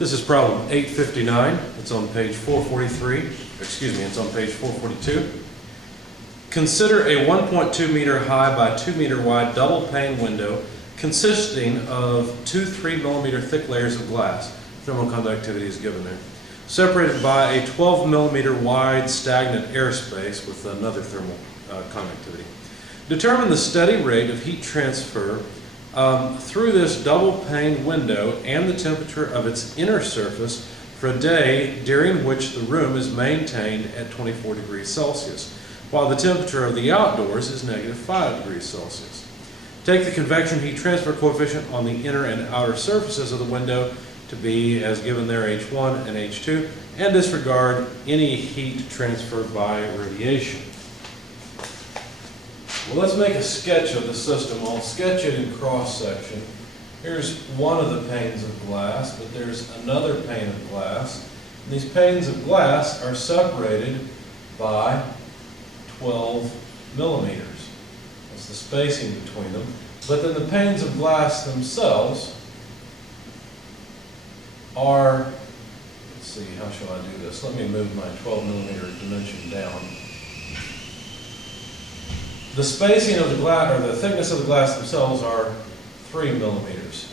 This is problem 859. It's on page 443. Excuse me, it's on page 442. Consider a 1.2 meter high by 2 meter wide double pane window consisting of two 3 millimeter thick layers of glass. Thermal conductivity is given there. Separated by a 12 millimeter wide stagnant airspace with another thermal conductivity. Determine the steady rate of heat transfer through this double pane window and the temperature of its inner surface for a day during which the room is maintained at 24 degrees Celsius, while the temperature of the outdoors is -5 degrees Celsius. Take the convection heat transfer coefficient on the inner and outer surfaces of the window to be as given there, H1 and H2, and disregard any heat transferred by radiation. Well, let's make a sketch of the system. I'll sketch it in cross-section. Here's one of the panes of glass, but there's another pane of glass. And these panes of glass are separated by 12 millimeters. That's the spacing between them. But then the panes of glass themselves are, let's see, how shall I do this? Let me move my 12 millimeter dimension down. The spacing of the glass, or the thickness of the glass themselves, are 3 millimeters.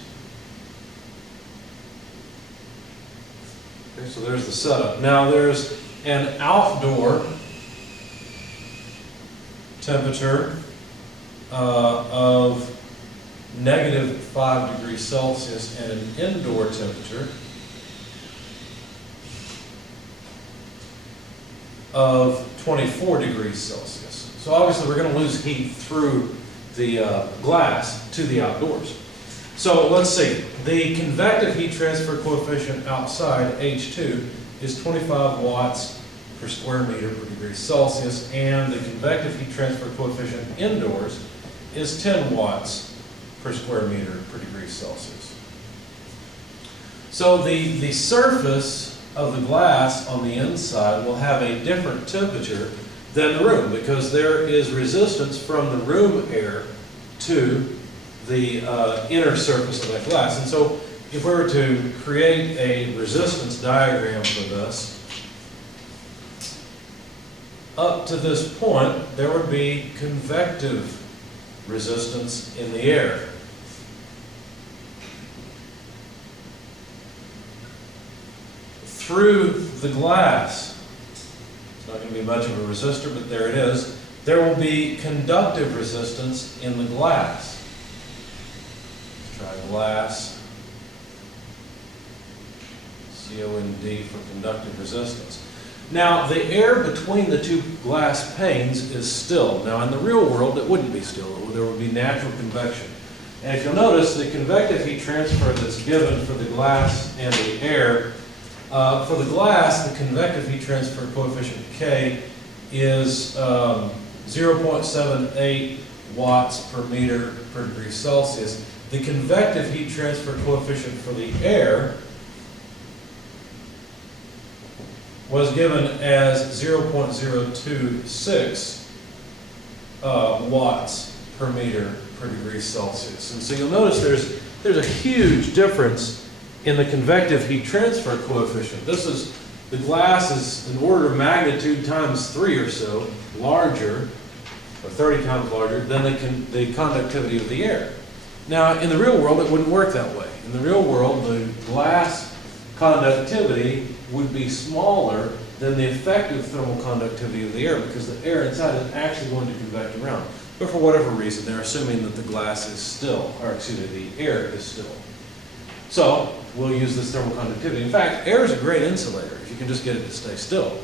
Okay, so there's the setup. Now there's an outdoor temperature of -5 degrees Celsius and an indoor temperature of 24 degrees Celsius. So obviously we're going to lose heat through the glass to the outdoors. So let's see, the convective heat transfer coefficient outside, H2, is 25 watts per square meter per degree Celsius, and the convective heat transfer coefficient indoors is 10 watts per square meter per degree Celsius. So the surface of the glass on the inside will have a different temperature than the room, because there is resistance from the room air to the inner surface of that glass. And so if we were to create a resistance diagram for this, up to this point there would be convective resistance in the air. Through the glass, it's not going to be much of a resistor, but there it is, there will be conductive resistance in the glass. Let's try glass, COND for conductive resistance. Now, the air between the two glass panes is still. Now, in the real world, it wouldn't be still. There would be natural convection. And if you'll notice, the convective heat transfer that's given for the glass and the air, for the glass, the convective heat transfer coefficient K is 0.78 watts per meter per degree Celsius. The convective heat transfer coefficient for the air was given as 0.026 watts per meter per degree Celsius. And so you'll notice there's a huge difference in the convective heat transfer coefficient. The glass is an order of magnitude times 3 or so larger, or 30 times larger, than the conductivity of the air. Now, in the real world, it wouldn't work that way. In the real world, the glass conductivity would be smaller than the effective thermal conductivity of the air, because the air inside is actually going to convect around. But for whatever reason, they're assuming that the glass is still, or excuse me, the air is still. So we'll use this thermal conductivity. In fact, air is a great insulator if you can just get it to stay still.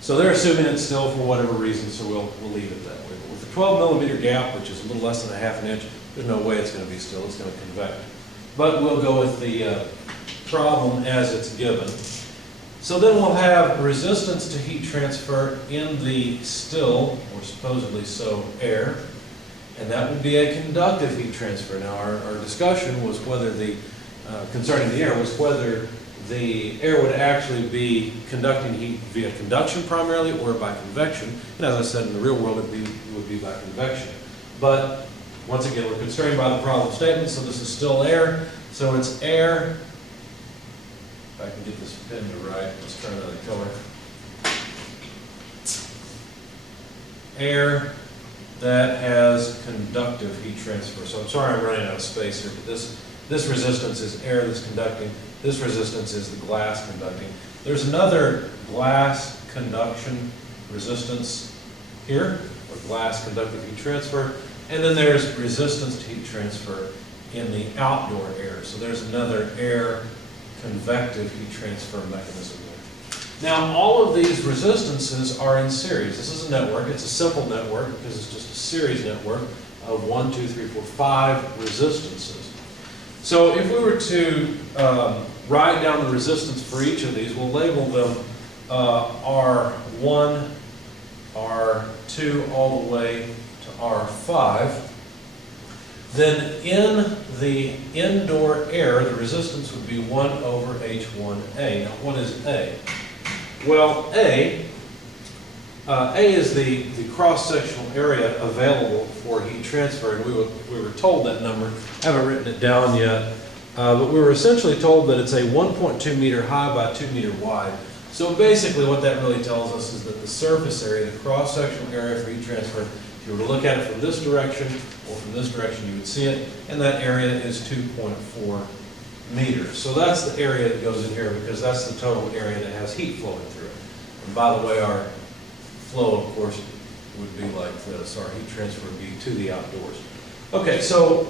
So they're assuming it's still for whatever reason, so we'll leave it that way. But with the 12 millimeter gap, which is a little less than a half an inch, there's no way it's going to be still. It's going to convect. But we'll go with the problem as it's given. So then we'll have resistance to heat transfer in the still, or supposedly so, air, and that would be a conductive heat transfer. Now our discussion was whether concerning the air, was whether the air would actually be conducting heat via conduction primarily or by convection. And as I said, in the real world it would be by convection. But once again, we're constrained by the problem statement, so this is still air. So it's air I can get this pen to write, let's try another color. Air that has conductive heat transfer. So I'm sorry I'm running out of space here, but this resistance is air that's conducting. This resistance is the glass conducting. There's another glass conduction resistance here, or glass conductive heat transfer, and then there's resistance to heat transfer in the outdoor air. So there's another air convective heat transfer mechanism there. Now, all of these resistances are in series. This is a network. It's a simple network because it's just a series network of 1, 2, 3, 4, 5 resistances. So if we were to write down the resistance for each of these, we'll label them R1, R2, all the way to R5. Then in the indoor air, the resistance would be 1 over H1A. Now, what is A? Well, A is the cross-sectional area available for heat transfer, and we were told that number. I haven't written it down yet, but we were essentially told that it's a 1.2 meter high by 2 meter wide. So basically what that really tells us is that the surface area, the cross-sectional area for heat transfer, if you were to look at it from this direction or from this direction, you would see it, and that area is 2.4 meters. So that's the area that goes in here because that's the total area that has heat flowing through it. And by the way, our flow, of course, would be like this. Our heat transfer would be to the outdoors. Okay, so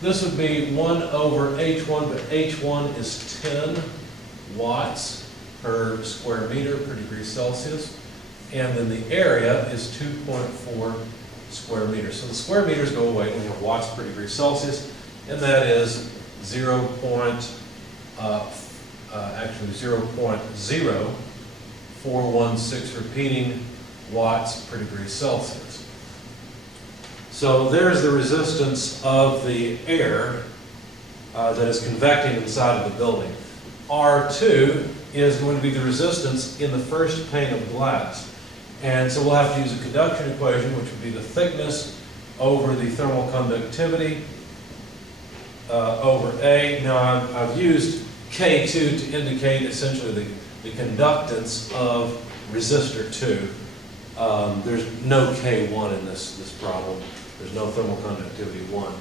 this would be 1 over H1, but H1 is 10 watts per square meter per degree Celsius. And then the area is 2.4 square meters. So the square meters go away when we have watts per degree Celsius, and that is 0.0416 repeating watts per degree Celsius. So there's the resistance of the air that is convecting inside of the building. R2 is going to be the resistance in the first pane of glass. And so we'll have to use a conduction equation, which would be the thickness over the thermal conductivity over A. Now I've used K2 to indicate essentially the conductance of resistor 2. There's no K1 in this problem. There's no thermal conductivity 1.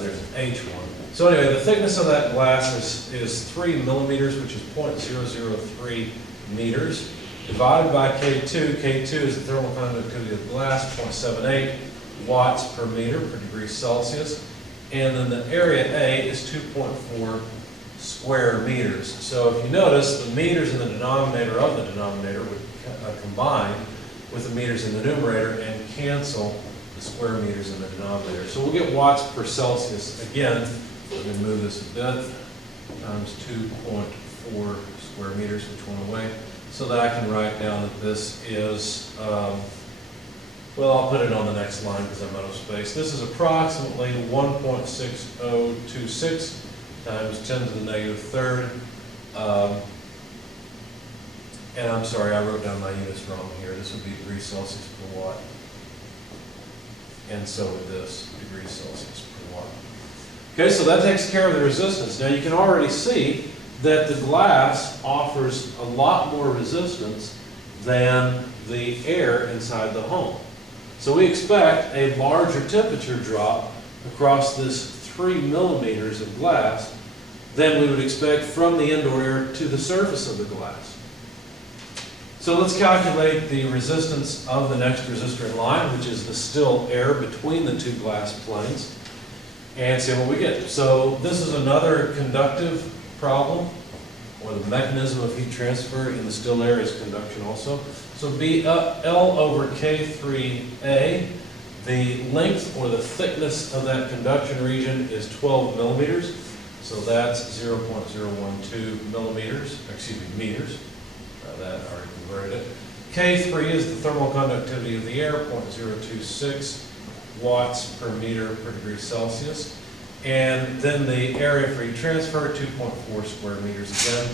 There's H1. So anyway, the thickness of that glass is 3 millimeters, which is 0.003 meters, divided by K2. K2 is the thermal conductivity of the glass, 0.78 watts per meter per degree Celsius. And then the area A is 2.4 square meters. So if you notice, the meters in the denominator of the denominator would combine with the meters in the numerator and cancel the square meters in the denominator. So we'll get watts per Celsius. Again, let me move this a bit, times 2.4 square meters, which went away, so that I can write down that this is, well, I'll put it on the next line because I'm out of space. This is approximately 1.6026 times 10 to the negative third. And I'm sorry, I wrote down my units wrong here. This would be degrees Celsius per watt. And so would this, degrees Celsius per watt. Okay, so that takes care of the resistance. Now you can already see that the glass offers a lot more resistance than the air inside the home. So we expect a larger temperature drop across this 3 millimeters of glass than we would expect from the indoor air to the surface of the glass. So let's calculate the resistance of the next resistor in line, which is the still air between the two glass planes, and see what we get. So this is another conductive problem, or the mechanism of heat transfer in the still air is conduction also. So L over K3A, the length or the thickness of that conduction region is 12 millimeters. So that's 0.012 millimeters, excuse me, meters. That already converted it. K3 is the thermal conductivity of the air, 0.026 watts per meter per degree Celsius. And then the area for heat transfer, 2.4 square meters again.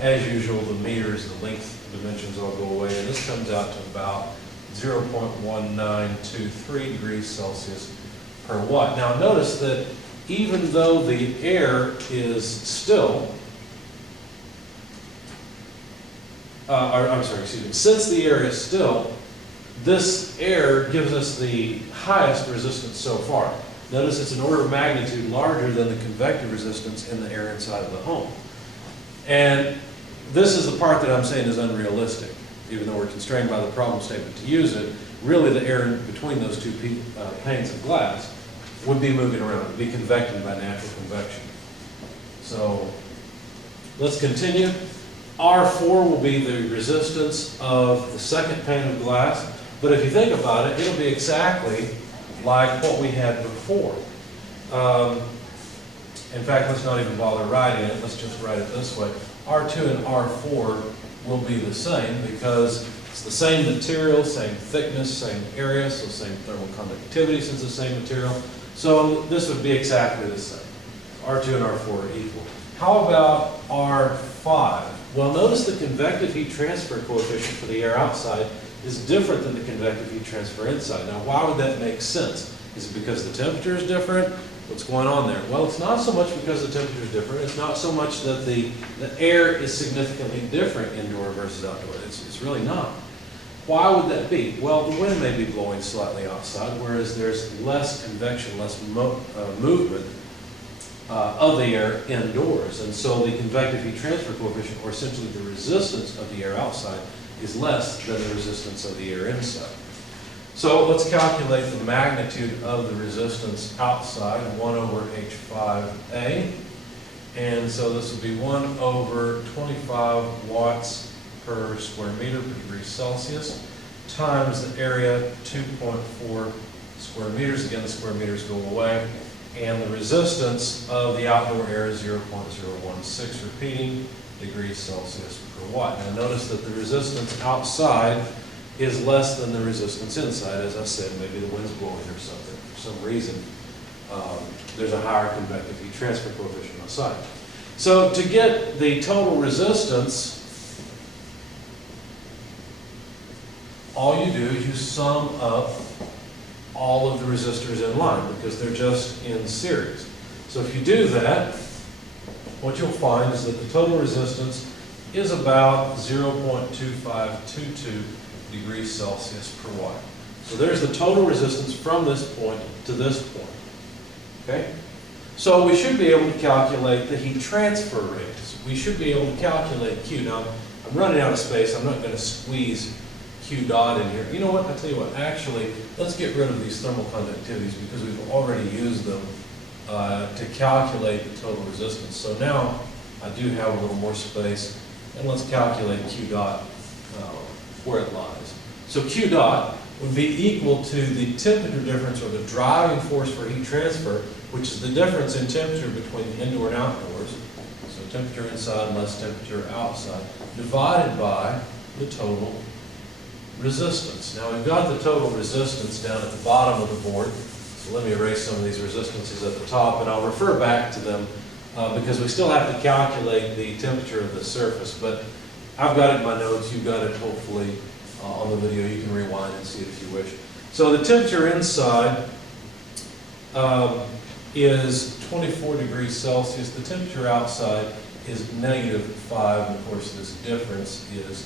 As usual, the meters, the length dimensions all go away, and this comes out to about 0.1923 degrees Celsius per watt. Now notice that even though the air is still, since the air is still, this air gives us the highest resistance so far. Notice it's an order of magnitude larger than the convective resistance in the air inside of the home. And this is the part that I'm saying is unrealistic, even though we're constrained by the problem statement to use it. Really, the air in between those two panes of glass would be moving around, would be convected by natural convection. So let's continue. R4 will be the resistance of the second pane of glass, but if you think about it, it'll be exactly like what we had before. In fact, let's not even bother writing it, let's just write it this way. R2 and R4 will be the same because it's the same material, same thickness, same area, so same thermal conductivity since it's the same material. So this would be exactly the same. R2 and R4 are equal. How about R5? Well, notice the convective heat transfer coefficient for the air outside is different than the convective heat transfer inside. Now, why would that make sense? Is it because the temperature is different? What's going on there? Well, it's not so much because the temperature is different. It's not so much that the air is significantly different indoor versus outdoor. It's really not. Why would that be? Well, the wind may be blowing slightly outside, whereas there's less convection, less movement of the air indoors. And so the convective heat transfer coefficient, or essentially the resistance of the air outside, is less than the resistance of the air inside. So let's calculate the magnitude of the resistance outside, 1 over H5A. And so this will be 1 over 25 watts per square meter per degree Celsius times the area, 2.4 square meters. Again, the square meters go away. And the resistance of the outdoor air is 0.016, repeating, degrees Celsius per watt. Now notice that the resistance outside is less than the resistance inside. As I said, maybe the wind's blowing or something. For some reason, there's a higher convective heat transfer coefficient outside. So to get the total resistance, all you do is you sum up all of the resistors in line because they're just in series. So if you do that, what you'll find is that the total resistance is about 0.2522 degrees Celsius per watt. So there's the total resistance from this point to this point. Okay? So we should be able to calculate the heat transfer rate. We should be able to calculate Q. Now, I'm running out of space. I'm not going to squeeze Q dot in here. You know what? I'll tell you what. Actually, let's get rid of these thermal conductivities because we've already used them to calculate the total resistance. So now I do have a little more space, and let's calculate Q dot where it lies. So Q dot would be equal to the temperature difference, or the driving force for heat transfer, which is the difference in temperature between the indoor and outdoors. So temperature inside less temperature outside, divided by the total resistance. Now we've got the total resistance down at the bottom of the board. So let me erase some of these resistances at the top, and I'll refer back to them because we still have to calculate the temperature of the surface. But I've got it in my notes. You've got it hopefully on the video. You can rewind and see it if you wish. So the temperature inside is 24 degrees Celsius. The temperature outside is -5, and of course this difference is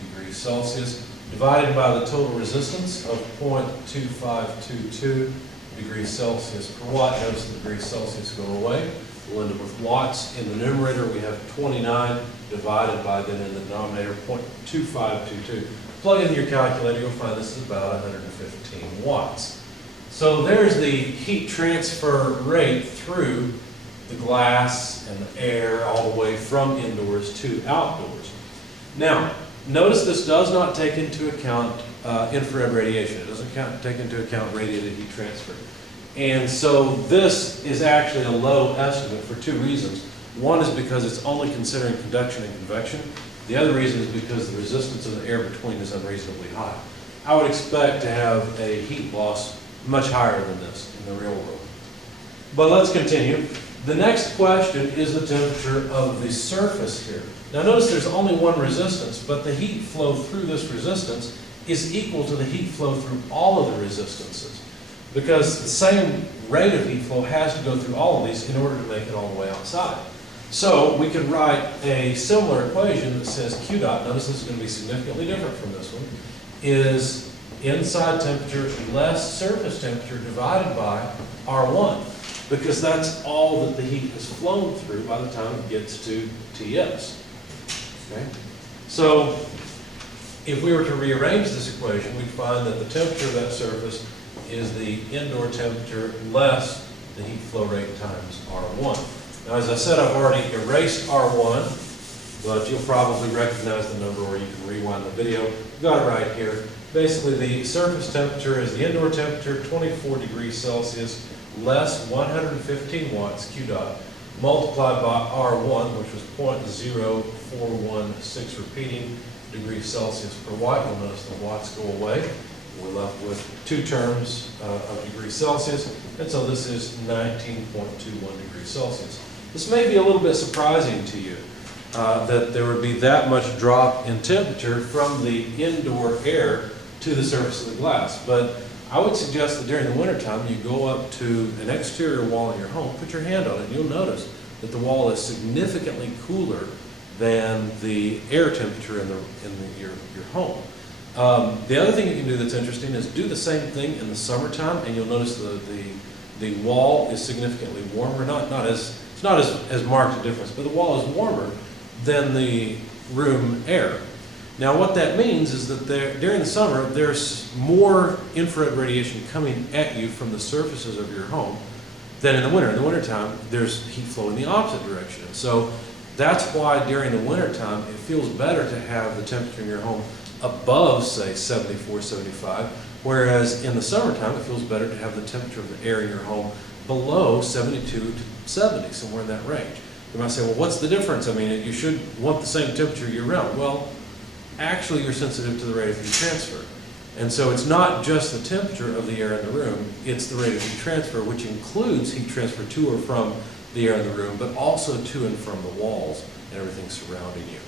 degrees Celsius, divided by the total resistance of 0.2522 degrees Celsius per watt. Notice the degrees Celsius go away. We'll end up with watts. In the numerator, we have 29 divided by, then in the denominator, 0.2522. Plug in your calculator, you'll find this is about 115 watts. So there's the heat transfer rate through the glass and the air all the way from indoors to outdoors. Now, notice this does not take into account infrared radiation. It doesn't take into account radiated heat transfer. And so this is actually a low estimate for two reasons. One is because it's only considering conduction and convection. The other reason is because the resistance of the air between is unreasonably high. I would expect to have a heat loss much higher than this in the real world. But let's continue. The next question is the temperature of the surface here. Now notice there's only one resistance, but the heat flow through this resistance is equal to the heat flow through all of the resistances, because the same rate of heat flow has to go through all of these in order to make it all the way outside. So we could write a similar equation that says Q dot, notice this is going to be significantly different from this one, is inside temperature less surface temperature divided by R1, because that's all that the heat has flown through by the time it gets to TS. Okay? So if we were to rearrange this equation, we'd find that the temperature of that surface is the indoor temperature less the heat flow rate times R1. Now, as I said, I've already erased R1, but you'll probably recognize the number, or you can rewind the video. I've got it right here. Basically, the surface temperature is the indoor temperature, 24 degrees Celsius, less 115 watts Q dot, multiplied by R1, which was 0.0416 repeating degrees Celsius per watt. You'll notice the watts go away. We're left with two terms of degrees Celsius, and so this is 19.21 degrees Celsius. This may be a little bit surprising to you, that there would be that much drop in temperature from the indoor air to the surface of the glass, but I would suggest that during the wintertime you go up to an exterior wall in your home, put your hand on it, and you'll notice that the wall is significantly cooler than the air temperature in your home. The other thing you can do that's interesting is do the same thing in the summertime, and you'll notice the wall is significantly warmer. It's not as marked a difference, but the wall is warmer than the room air. Now, what that means is that during the summer, there's more infrared radiation coming at you from the surfaces of your home than in the winter. In the wintertime, there's heat flow in the opposite direction. So that's why during the wintertime, it feels better to have the temperature in your home above, say, 74, 75, whereas in the summertime, it feels better to have the temperature of the air in your home below 72 to 70, somewhere in that range. You might say, well, what's the difference? I mean, you should want the same temperature year-round. Well, actually, you're sensitive to the rate of heat transfer. And so it's not just the temperature of the air in the room, it's the rate of heat transfer, which includes heat transfer to or from the air in the room, but also to and from the walls and everything surrounding you.